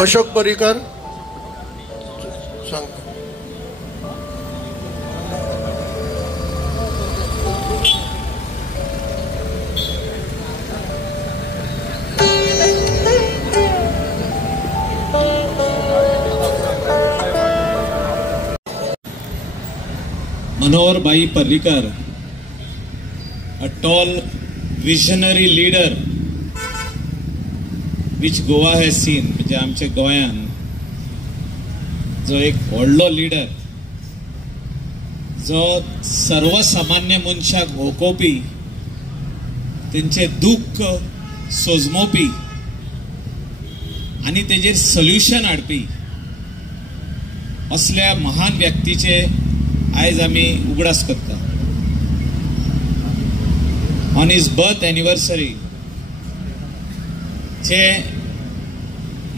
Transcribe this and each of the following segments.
अशोक पर्रीकर सांग. Manohar Bhai Parrikar, a tall visionary leader which Goa has seen. म्हणजे आमच्या गोंयान जो एक व्हडलो लीडर जो सर्वसामान्य मनशाक भोगोवपी तेंचे दुःख सोजमोवपी आणि तेजेर सोल्युशन हाडपी असल्या महान व्यक्तीचे आज आम्ही उगडास करता. ऑन हिज बर्थ एनिवर्सरी जे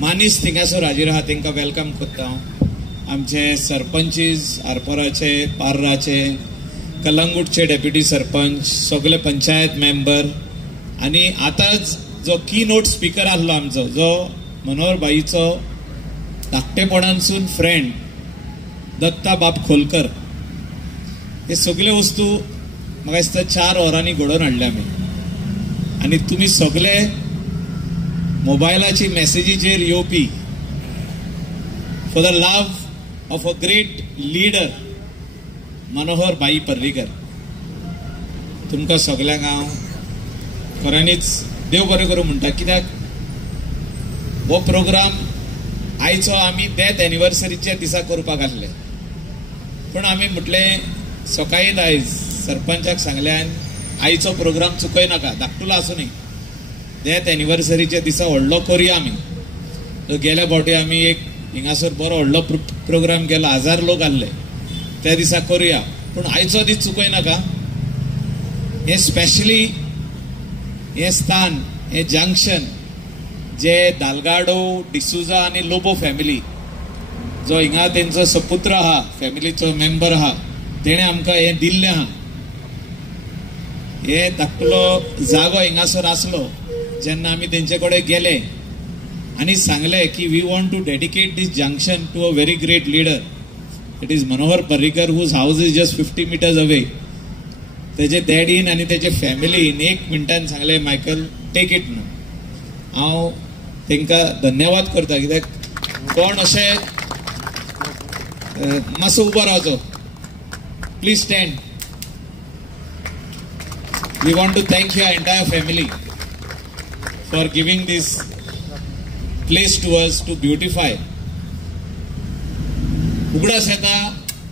मानीस थिंगासोर हाजीर आहा तांकां वेलकम करता. आमचे सरपंचीस आरपोराचे, पार्राचे, कलंगूटचे डेप्युटी सरपंच, सगळे पंचायत मेंबर आणि आतांच जो की नोट स्पीकर आसलो आमचो, जो मनोहर भाईचो धाकटेपणांसून फ्रेंड दत्ता बाब खोलकर, हे सगळे वस्तू म्हाका दिसता 4 वरांनी घडोवन हाडले आमी. आनी तुमी सगळे मोबायलाची मॅसेजीचेर येवपी for the love of a great leader Manohar भाई पर्रीकर. तुमकां सगळ्यांक हांव खऱ्यांनीच देव बरें करूं म्हणटा. कित्याक हो प्रोग्राम आयचो आमी डेथ एनिवर्सरीच्या दिसा करपाक आसले, पूण आमी म्हटलें सकाळीच आयज सरपंचाक सांगल्यान आयचो प्रोग्राम चुकय नाका, धाकटुलो आसूं न्ही, डेथ एनिवर्सरीच्या दिसा व्हडलो करुया आमी. गेल्या फावटी आमी एक हिंगासर बरो व्हडलो प्रोग्राम केलो, 1000 लोक आसले, त्या दिसा करुया, पूण आयचो दीस चुकय नाका. हे स्पेशली हे स्थान, हे जंक्शन जे दालगाडो, डिसुजा आनी लोबो फॅमिली, जो हिंगा तेंचो सपुत्र आहा, फॅमिलीचो मेंबर आहा, तेणे आमकां हे दिल्लें आहा. हे धाकटुलो जागो हिंगासर आसलो जेन्ना आमी तेंचे कडेन गेले आनी सांगले की we want to dedicate this junction to a very great leader. It is Manohar Parrikar whose house is just 50 meters away. तेजे डॅडीन आनी तेजे फॅमिलीन 1 मिनटान सांगले मायकल टेक इट न्हू. हांव तेंकां धन्यवाद करता. कित्याक कोण अशें मातसो उबो रावचो. Please stand. We want to thank your entire family for giving this place to us to beautify. उगडास येता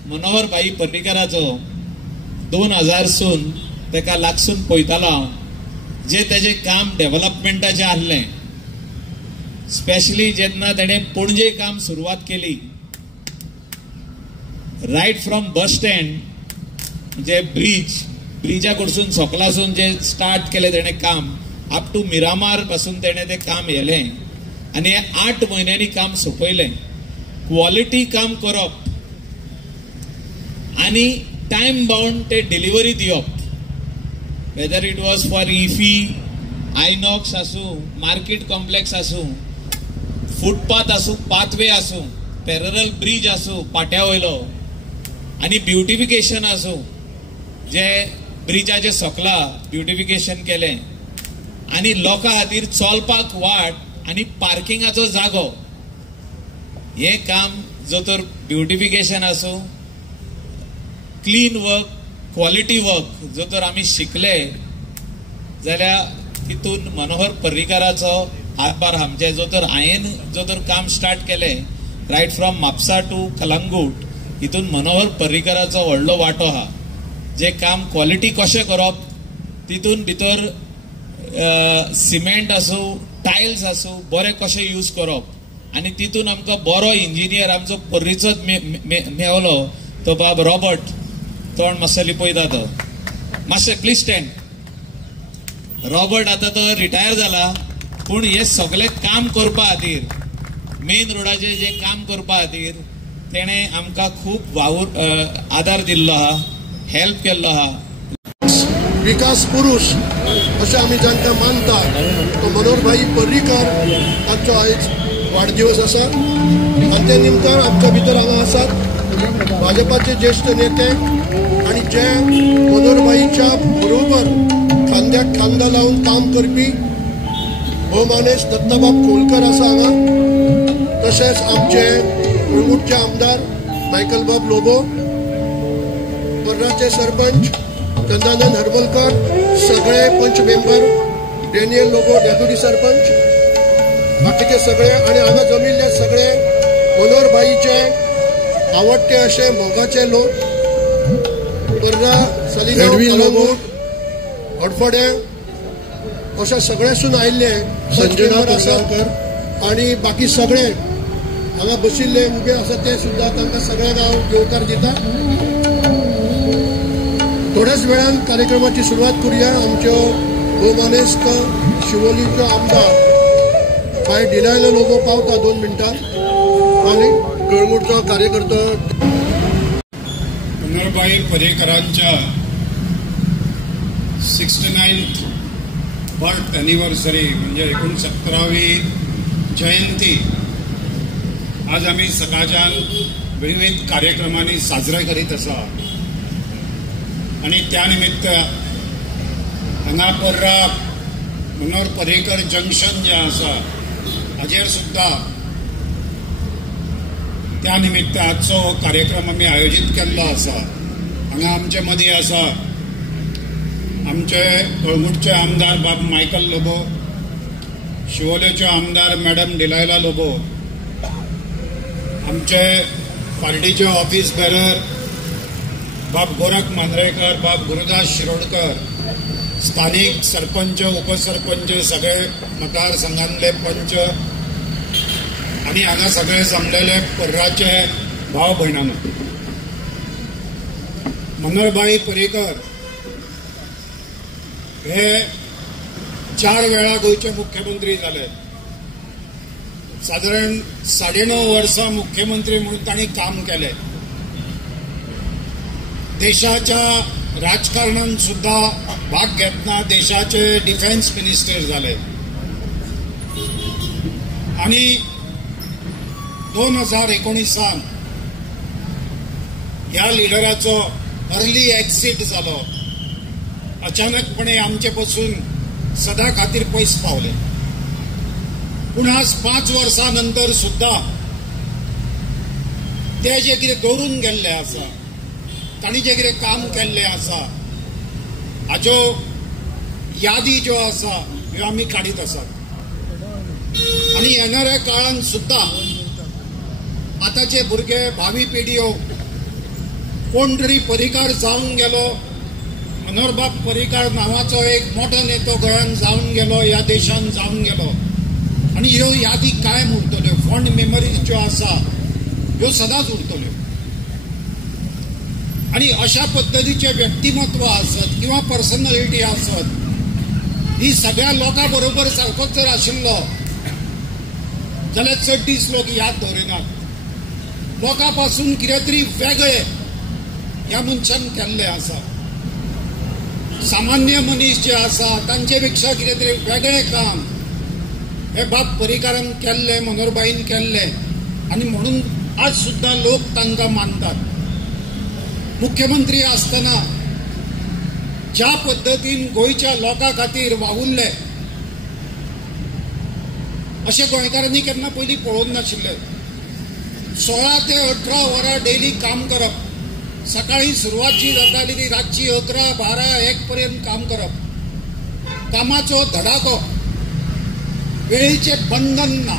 मनोहर भाई पर्रीकराचो 2000 सून तेका लागसून पळयतालो हांव, जे तेजे काम डेव्हलपमेंटाचें आसलें. स्पेशली जेन्ना तेणें पणजे काम सुरवात केली, रायट फ्रॉम बस स्टँड जे ब्रिजा कडसून सकलासून जे स्टार्ट केले तेणें काम, अप टू मिरामार पासून तेणें तें काम येलें आनी हे 8 म्हयन्यांनी काम सोंपयलें. क्वॉलिटी काम करप आनी टायम बाउंड ते डिलिव्हरी दिवप. Whether it was for IFFI, INOX आसूं, मार्केट कॉम्प्लेक्स आसूं, फुटपाथ आसूं, पाथवे आसूं, पॅरलल ब्रिज आसूं पाट्या वयलो, आनी ब्युटिफिकेशन आसूं, जे ब्रिजाचे सकला ब्युटिफिकेशन केलें, आनी लोकां खातीर चलपाक वाट आनी पार्किंगाचो जागो. हे काम जो तर ब्युटिफिकेशन आसूं, क्लीन वर्क, क्वॉलिटी वर्क जो तर आमी शिकले जाल्यार तितून मनोहर पर्रीकराचो हातभार आहा. म्हणजे जो तर हांवें जो तर काम स्टार्ट केलें right from Mhapsa to Calangute, हितून मनोहर पर्रीकराचो व्हडलो वांटो आहा. जे काम क्वॉलिटी कशें करप, तितून भितर सिमेंट आसूं, टायल्स आसूं, बरें कशें यूज करप, आनी तितून आमकां बरो इंजिनियर आमचो पर्रीचोच मेवलो, तो बाब रॉबर्ट. तोंड मातसो लिपयता तो, मातशें प्लीज स्टँड. रॉबर्ट आतां तो रिटायर जाला, पूण हे सगळें काम करपा खातीर, मेन रोडाचेर जे काम करपा खातीर तेणें आमकां खूब आदार दिल्लो आहा, हेल्प केल्लो आहा. विकास पुरुष अशें आमी जांकां मानतात, तो मनोहर भाई पर्रीकर तांचो आयज वाढदिवस आसा आनी ते निमतान आमच्या भितर हांगा आसात भाजपाचे ज्येष्ठ नेते आणि जे मनोहरबाईच्या बरोबर खांद्याक खांदा लावून काम करपी भोवमानेस दत्ताबाब खोलकर आसा हांगा, तशेंच आमचे कळंगूटचे आमदार मायकल बाब लोबो, पर्राचे सरपंच चंदानंद हरमलकर, सगळे पंच member Daniel Lobo deputy sarpanch, बाकीचे सगळे आणि हांगा जमिल्ले सगळे मनोहरबाईचे आवडटे असे मोगाचे लोक, पर्रा सालिगांव कळंगूट हडफडे अशा सगळेसून आयिल्ले संजयनाथ आसाकर आणि बाकी सगळे हांगा बशिल्ले उबे आसा ते सुद्धा तांकां सगळ्यांक हांव येवकार दिता. थोड्याच वेळान कार्यक्रमाची सुरवात करूया. आमच्यो भोवमानेस्त शिवोलीचो आमदार भाई डिलायला लोबो पावता 2 मिनटां आणि कळंगूटचो कार्यकर्ता मनोहरबाई पर्रीकरांच्या 69th बर्थ एनिव्हर्सरी म्हणजे 69वी जयंती आज आम्ही सकाळच्यान विविध कार्यक्रमांनी साजरे करीत आसा आणि त्या निमित्त हांगा पर्रा मनोहर पर्रीकर जंक्शन जे आसा हाजेर सुद्धा त्या निमित्त आजचो कार्यक्रम आम्ही आयोजित केल्लो आसा. हांगा आमचे मदीं आसा आमचे कळंगूटचे आमदार बाब मायकल लोबो, शिवोलेचे आमदार मॅडम डिलायला लोबो, आमचे पार्टीचे ऑफिस बेरर बाब गोरख मांद्रेकर, बाब गुरुदास शिरोडकर, स्थानिक सरपंच उपसरपंच सगळे मतदारसंघातले पंच आणि हांगा सगळे जमलेले पर्राचे भाव भयणांनो, मनोहरबाई पर्रीकर हे 4 वेळा गोंयचे मुख्यमंत्री जाले. साधारण 9.5 वर्सां मुख्यमंत्री म्हणून तांणी काम केले. देशाच्या राजकारणात सुद्धा भाग घेतना देशाचे डिफेन्स मिनिस्टर झाले आणि 2019 ह्या लिडराचो अर्ली एक्सिट जालो. अचानकपणे आमचे पासून सदा खातीर पयस पावले. पूण आज 5 वर्सां नंतर सुद्धा ते जे कितें दवरून गेल्ले आसा, तांणी जे कितें काम केल्लें आसा हाज्यो यादी ज्यो आसा ह्यो आमी काडीत आसात आनी येणाऱ्या काळांत सुद्धा आतांचे भुरगे भावी पिढयो कोण तरी पर्रीकार जावन गेलो, मनोहरबाब पर्रीकार नांवाचो एक मोठो नेतो गोंयांत जावन गेलो, ह्या देशांत जावन गेलो आणि ह्यो यादी कायम उरतल्यो. फॉन्ड मेमरीज ज्यो आसा ह्यो सदांच उरतल्यो आणि अशा पद्धतीचे व्यक्तिमत्व आसत किंवा पर्सनॅलिटी आसत ही सगळ्या लोकां बरोबर सारकोच जर आशिल्लो जाल्यार चड दीस लोक याद दवरिनात. लोकां पासून कितें तरी वेगळे ह्या मनशान केल्लें आसा. सामान्य मनीस जे आसा तांचे पेक्षा कितें तरी वेगळें काम हे बाब पर्रीकारान केल्लें, मनोहरबाईन केल्लें आणि म्हणून आज सुद्धा लोक तांकां मानतात. मुख्यमंत्री आसतना ज्या पद्धतीन गोंयच्या लोकां खातीर वावुरले अशें गोंयकारांनी केन्ना पयलीं पळोवन नाशिल्लें. 16 ते 18 वरां डेली काम करप, सकाळी सुरवात जी जाताली ती रातची 11, 12, 1 पर्यंत काम करप, कामाचो धडाको, वेळेचे बंधन ना,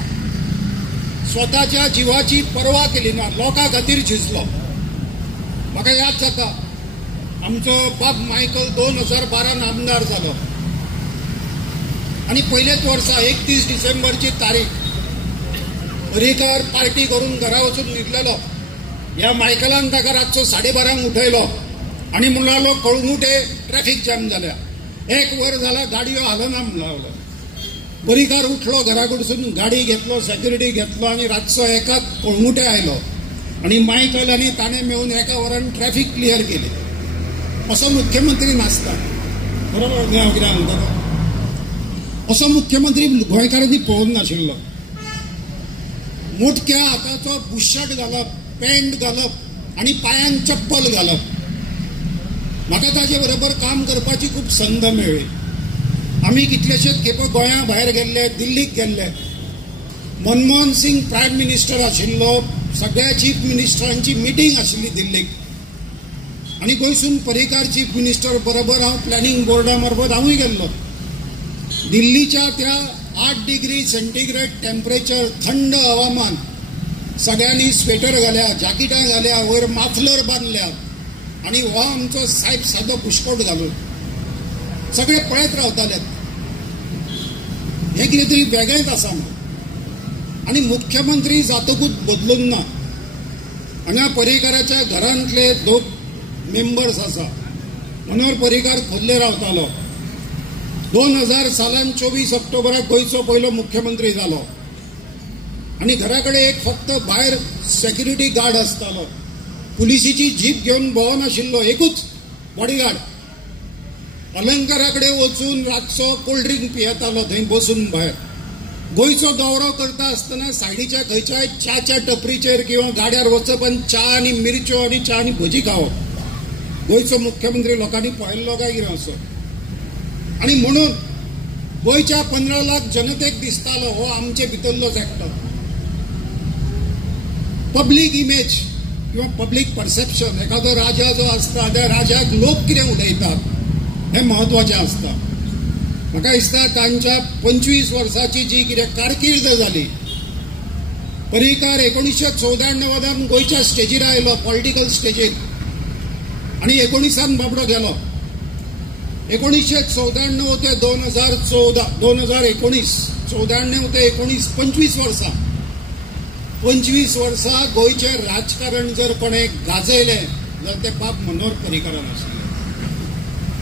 स्वताच्या जिवाची पर्वा केली ना, लोकां खातीर झिजलो. म्हाका याद जाता आमचो बाब मायकल 2012 आमदार जालो आणि पहिलेच वर्सा 31 डिसेंबरची तारीख पर्रीकार पार्टी करून घरा वचून न्हिदलेलो. ह्या मायकलान ताका रातचो 12:30 उठयलो आणि म्हणून लागलो कळंगूटे ट्रॅफिक जॅम जाल्या. 1 वर जाला गाडयो हालना म्हणून लागलो. पर्रीकार उठलो घरा कडसून, गाडी घेतलो, सेक्युरिटी घेतलो आणि रातचो 1 कळंगूटे आयलो आणि मायकल आणि ताणें मेळून 1 वरान ट्रॅफिक क्लियर केली. असो मुख्यमंत्री नासता, बरोबर न्ही? हांव कितें सांगता असो मुख्यमंत्री गोंयकारांनी पळोवन नाशिल्लो. मोठ्या हाताचो बुशर्ट घालप, पॅन्ट घालप आणि पायांत चप्पल घालप. म्हाका ताजे बरोबर काम करपाची खूब संद मेळ्ळी. आमी कितलेशेच खेपे गोंया भायर गेल्ले, दिल्लीक गेल्ले. मनमोहन सिंग प्रायम मिनिस्टर आशिल्लो, सगळ्या चीफ मिनिस्टरांची मिटींग आशिल्ली दिल्लीक आणि गोंयसून पर्रीकार चीफ मिनिस्टर बरोबर हांव प्लॅनिंग बोर्डा मार्फत हांवूय गेल्लो. दिल्लीच्या त्या 8 डिग्री सेंटीग्रेड टेम्परेचर, थंड हवामान, सगळ्यांनी स्वेटर घाल्या, जॅकेटां घाल्या, वयर माफलर बांदल्यात आणि हो आमचो साहेब सादो बुशकोट घालून सगळे पळयत रावताले. हे कितें तरी वेगळेंच आसा. आणि मुख्यमंत्री जातकूच बदलून ना. हांगा पर्रीकाराच्या घरांतले 2 मेंबर्स आसा. मनोहर पर्रीकार खोर्ले रावतालो. 2000 सालान 24 ऑक्टोबराक गोंयचो पयलो मुख्यमंत्री जालो आणि घरा कडेन एक फक्त भायर सेक्युरिटी गार्ड आसतालो. पुलिसीची जीप घेवन भोंवनाशिल्लो, एकूच बॉडीगार्ड. अलंकारा कडेन वचून रातचो कोल्ड ड्रिंक पियेतालो थंय बसून भायर. गोंयचो दौरो करता आसतना सायडीच्या खंयच्याय च्याच्या टपरीचेर किंवा गाड्यार वचप आनी च्या आनी मिरच्यो आनी च्या आनी भजी खावप. गोंयचो मुख्यमंत्री लोकांनी पळयल्लो काय कितें असो. आणि म्हणून गोंयच्या 15 लाख जनतेक दिसतालो हो आमचे भितरलोच एकटो. पब्लीक इमेज किंवा पब्लीक परसेप्शन, एखादो राजा जो आसता त्या राजाक लोक कितें उलयतात हें म्हत्वाचें आसता. म्हाका दिसता तांच्या 25 वर्साची जी कितें कारकीर्द जाली, पर्रीकार 1994 गोंयच्या स्टेजीर आयलो, पॉलिटिकल स्टेजीर, आणि 19 बाबडो गेलो. 1994 ते 2014, 2019, 94 ते 19, 25 वर्सां. 25 वर्सां गोंयचें राजकारण जर कोणें गाजयलें जाल्यार तें बाब मनोहर पर्रीकारान आशिल्लें.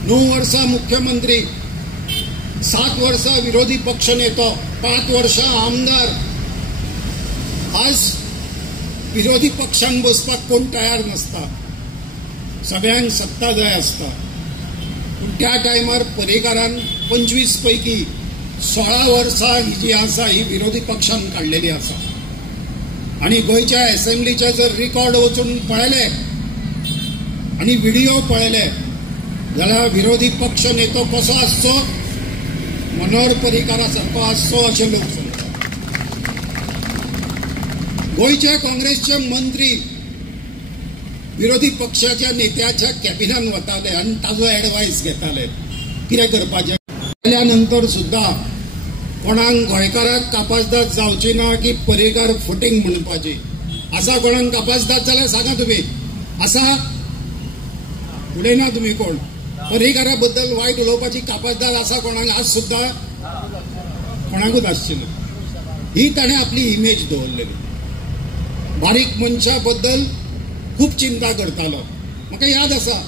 9 वर्सां मुख्यमंत्री, 7 वर्सां विरोधी पक्ष नेतो, 5 वर्सां आमदार. आज विरोधी पक्षान बसपाक कोण तयार नसता, सगळ्यांक सत्ता जाय आसता. पूण त्या टायमार पर्रीकारान 25 पैकी 16 वर्सां ही जी आसा ही विरोधी पक्षान काडलेली आसा. आणि गोंयच्या असेंब्लीचे जर रिकॉर्ड वचून पळयले आणि व्हिडिओ पळयले जाल्यार विरोधी पक्ष नेतो कसो आसचो, मनोहर पर्रीकारा सारको आसचो अशें लोक सांगतात. गोंयचे काँग्रेसचे मंत्री विरोधी पक्षाच्या नेत्याच्या कॅबिनान वताले आनी ताजो एडवायस घेताले कितें करपाचें. केल्या नंतर सुद्धा कोणाक गोंयकाराक कापासदाद जावची ना की पर्रीकार फुटींग म्हणपाची. आसा कोणाक कापासदाद जाल्यार सांगा तुमी. आसा? उडयना तुमी कोण. पर्रीकारा बद्दल वायट उलोवपाची कापासदाद आसा कोणाक? आज सुद्धा कोणाकूच आसची ना. ही ताणें आपली इमेज दवरलेली. बारीक मनशा बद्दल खूब चिंता करतालो. म्हाका याद आसा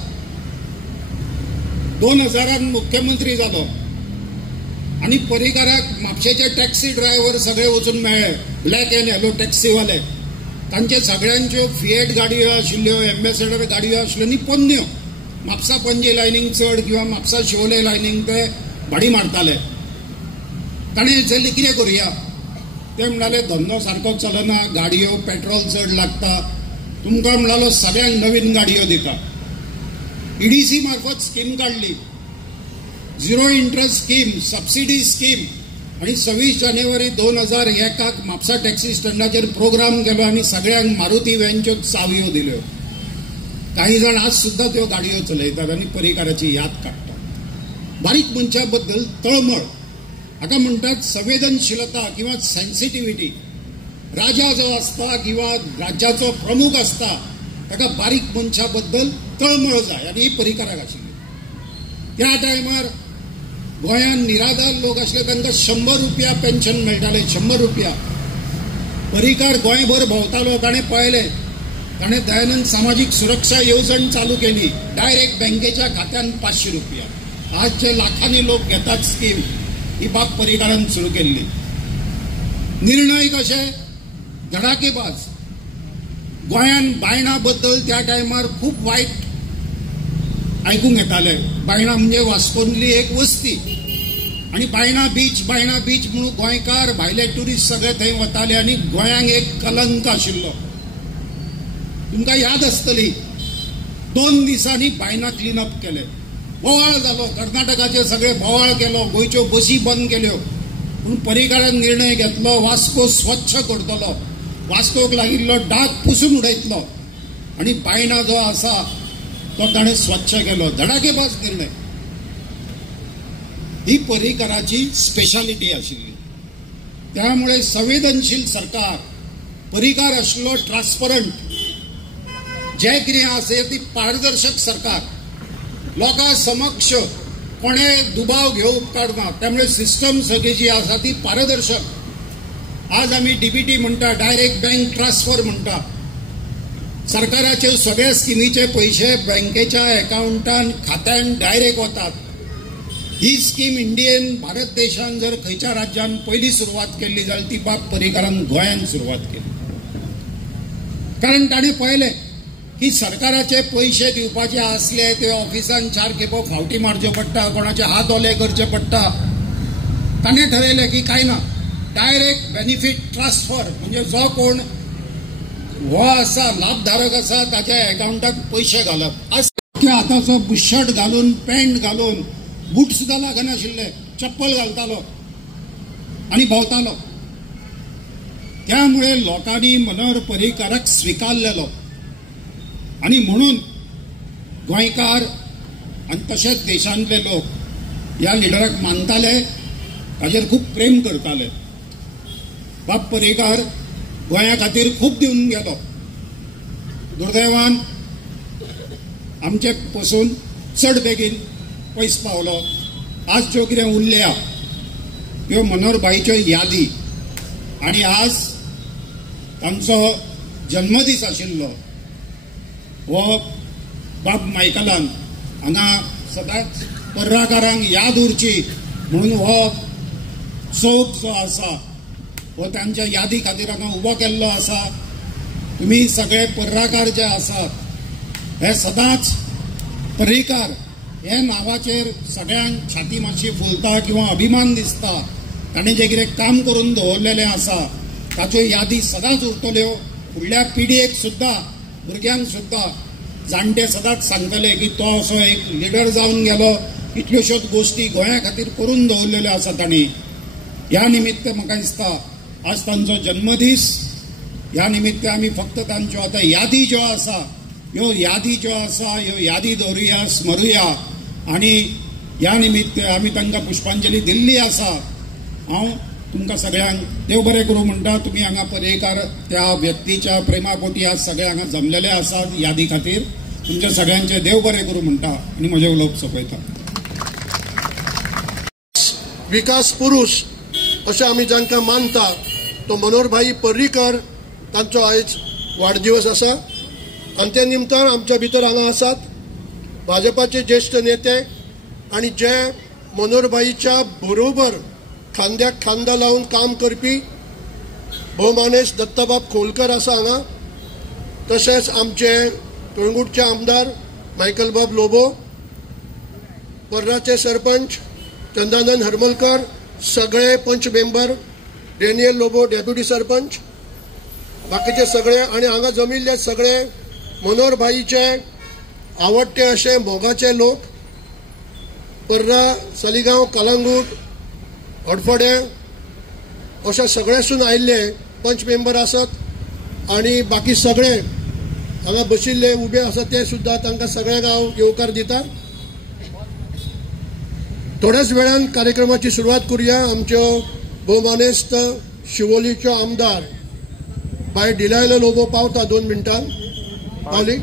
2000 मुख्यमंत्री जालो आणि पर्रीकाराक म्हापशेचे टॅक्सी ड्रायव्हर सगळे वचून मेळ्ळे, ब्लॅक एंड येलो टॅक्सीवाले. तांचे सगळ्यांच्यो फिएट गाडयो आशिल्ल्यो, एम्बेसेडर गाडयो आशिल्ल्यो आनी पोन्न्यो. म्हापसा पणजे लायनींग चड किंवा म्हापसा शिवोले लायनींग ते भाडी मारताले. ताणें विचारलें कितें करुया. ते म्हणटाले धंदो सारको चलना, गाडयो पेट्रोल चड लागता. तुमकां म्हणलो सगळ्यांक नवीन गाडयो दिता. ईडीसी मार्फत स्कीम काडली, 0 इंटरेस्ट स्कीम, सबसिडी स्कीम. आणि 26 जानेवारी 2001 म्हापसा टॅक्सी स्टँडाचेर प्रोग्राम केलो आणि सगळ्यांक मारुती व्हॅनच्यो चावयो दिल्यो. काही जण आज सुद्धा त्यो गाडयो चलयतात आणि पर्रीकाराची याद काडटात. बारीक मनशा बद्दल तळमळ, हाका म्हणटात संवेदनशीलता किंवा सेन्सिटिव्हिटी. राजा जो आसता किंवा राज्याचो प्रमुख आसता ताका बारीक मनशा बद्दल तळमळ जाय आणि ही पर्रीकाराक आशिल्ली. त्या टायमार गोंयांत निराधार लोक आसले तांकां 100 रुपया पेन्शन मेळटाले. 100 रुपया. पर्रीकार गोंयभर भोंवतालो. ताणें पळयलें. ताणें दयानंद सामाजीक सुरक्षा येवजण चालू केली. डायरेक्ट बँकेच्या खात्यान 500 रुपया. आज जे लाखांनी लोक घेतात स्कीम, ही बाब पर्रीकारान सुरू केल्ली. निर्णय कशे धडाकेबाज. गोंयांत बायणां बद्दल त्या टायमार खूब वायट आयकूंक येतालें. बायणां म्हणजे वास्कोंतली एक वस्ती आणि बायणा बीच म्हणून गोंयकार भायले ट्युरिस्ट सगळे थंय वताले आणि गोंयांक एक कलंक आशिल्लो. तुमकां याद आसतली 2 दिसांनी बायणा क्लीन अप केले. बोवाळ जालो, कर्नाटकाचे सगळे बोवाळ केलो, गोंयच्यो बसी बंद केल्यो. पूण पर्रीकारान निर्णय घेतलो वास्को स्वच्छ करतलो, वास्कोक लागिल्लो डाग पुसून उडयतलो आणि बायणा जो आसा तो ताणें स्वच्छ केलो. धडाकेबाज निर्णय. ही पर्रीकाराची स्पेशालिटी आशिल्ली. त्यामुळे संवेदनशील सरकार, पर्रीकार आशिल्लो ट्रान्सपरंट, जे कितें आसा ती पारदर्शक सरकार, लोकां समक्ष कोणे दुबाव घेवंक उपकारना. त्यामुळे सिस्टम सगळी जी आसा ती पारदर्शक. आज आमी डीबीटी म्हणटा, डायरेक्ट बँक ट्रान्सफर म्हणटा. सरकाराचे सगळे स्किमीचे पयशे बँकेच्या अकाउंटान खात्यान डायरेक्ट वतात. ही स्कीम इंडियन भारत देशान जर खंयच्या राज्यान पहिली सुरवात केल्ली जाल्यार ती बाब पर्रीकारान गोंयान सुरवात केली. कारण ताणें पळयलें की सरकाराचे पयशे दिवपाचे आसले ते ऑफिसान 4 खेपो फावटी मारच्यो पडटा, कोणाचे हात ओले करचे पडटा. ताणें ठरयलें की काय ना, डायरेक्ट बेनिफीट ट्रान्सफर म्हणजे जो कोण हो आसा लाभधारक आसा ताच्या अकाउंटाक पयशे घालप. आतांचो बुशर्ट घालून, पॅन्ट घालून, बूट सुद्धा लागनाशिल्ले, चप्पल घालतालो आणि भोंवतालो. त्यामुळे लोकांनी मनोहर पर्रीकाराक स्विकारलेलो आणि म्हणून गोंयकार आणि तशेंच देशांतले लोक ह्या लिडराक मानताले, ताचेर खूब प्रेम करताले. बाब पर्रीकार गोंया खातीर खूब दिवन गेलो. दुर्दैवान आमचे पासून चड बेगीन पयस पावलो. आज ज्यो कितें उरल्या त्यो मनोहर भाईच्यो यादी. आणि आज तांचो जन्मदीस आशिल्लो. हो बाब मायकलान हांगा सदांच पर्राकारांक याद उरची म्हणून हो चौक जो आसा हो तांच्या यादी खातीर हांगा उबो केल्लो आसा. तुमी सगळे पर्राकार जे आसात हे सदांच पर्रीकार हे नावाचेर सगळ्यांक छाती मातशी फुलता किंवा अभिमान दिसता. ताणें जे कितें काम करून दवरलेलें आसा ताच्यो यादी सदांच उरतल्यो. फुडल्या पिढयेक सुद्धा, भुरग्यांक सुद्धा जाणटे सदांच सांगतले की तो असो एक लिडर जावन गेलो, कितल्योश्योच गोश्टी गोंया खातीर करून दवरलेल्यो आसा तांणी. ह्या निमित्त म्हाका दिसता आज तांचो जन्मदीस. ह्या निमित्त आमी फक्त तांच्यो आतां यादी ज्यो आसा ह्यो यादी दवरुया, स्मरुया आणि ह्या निमित्त आमी तांकां पुष्पांजली दिल्ली आसा. हांव तुमकां सगळ्यांक देव बरें करूं म्हणटा. तुमी हांगा पर्रीकार त्या व्यक्तीच्या प्रेमापोटी आज सगळे हांगा जमलेले आसात यादी खातीर. तुमच्या सगळ्यांचे देव बरें करूं म्हणटा आणि म्हजे उलोवप सोंपयता. विकास पुरुष अशें आमी जांकां मानता तो मनोहर भाई पर्रीकार तांचो आयज वाडदिवस आसा. आणि ते निमतान आमच्या भितर हांगा आसात भाजपाचे ज्येष्ठ नेते आणि जे मनोहर भाईच्या बरोबर खांद्याक खांदा लावून काम करपी भोवमानेश दत्ताबाब खोलकर आसा हांगा. तशेंच आमचे कळंगूटचे आमदार मायकल बाब लोबो, पर्राचे सरपंच चंदानंद हरमलकर, सगळे पंच member, Daniel Lobo deputy sarpanch, बाकीचे सगळे आणि हांगा जमिल्ले सगळे मनोहर भाईचे आवडटे असे मोगाचे लोक. पर्रा, सालिगांव, कलंगूट, हडफडे अशा सगळ्यासून आयिल्ले पंच मेंबर आसात आणि बाकी सगळे हांगा बशिल्ले उबे आसात ते सुद्धा तांकां सगळ्यांक हांव येवकार दिता. थोड्याच वेळान कार्यक्रमाची सुरवात करूया. आमच्यो भोवमानेस्त शिवोलीच्यो आमदार बाय डिलायला लोबो पावता 2 मिनटां. पावली.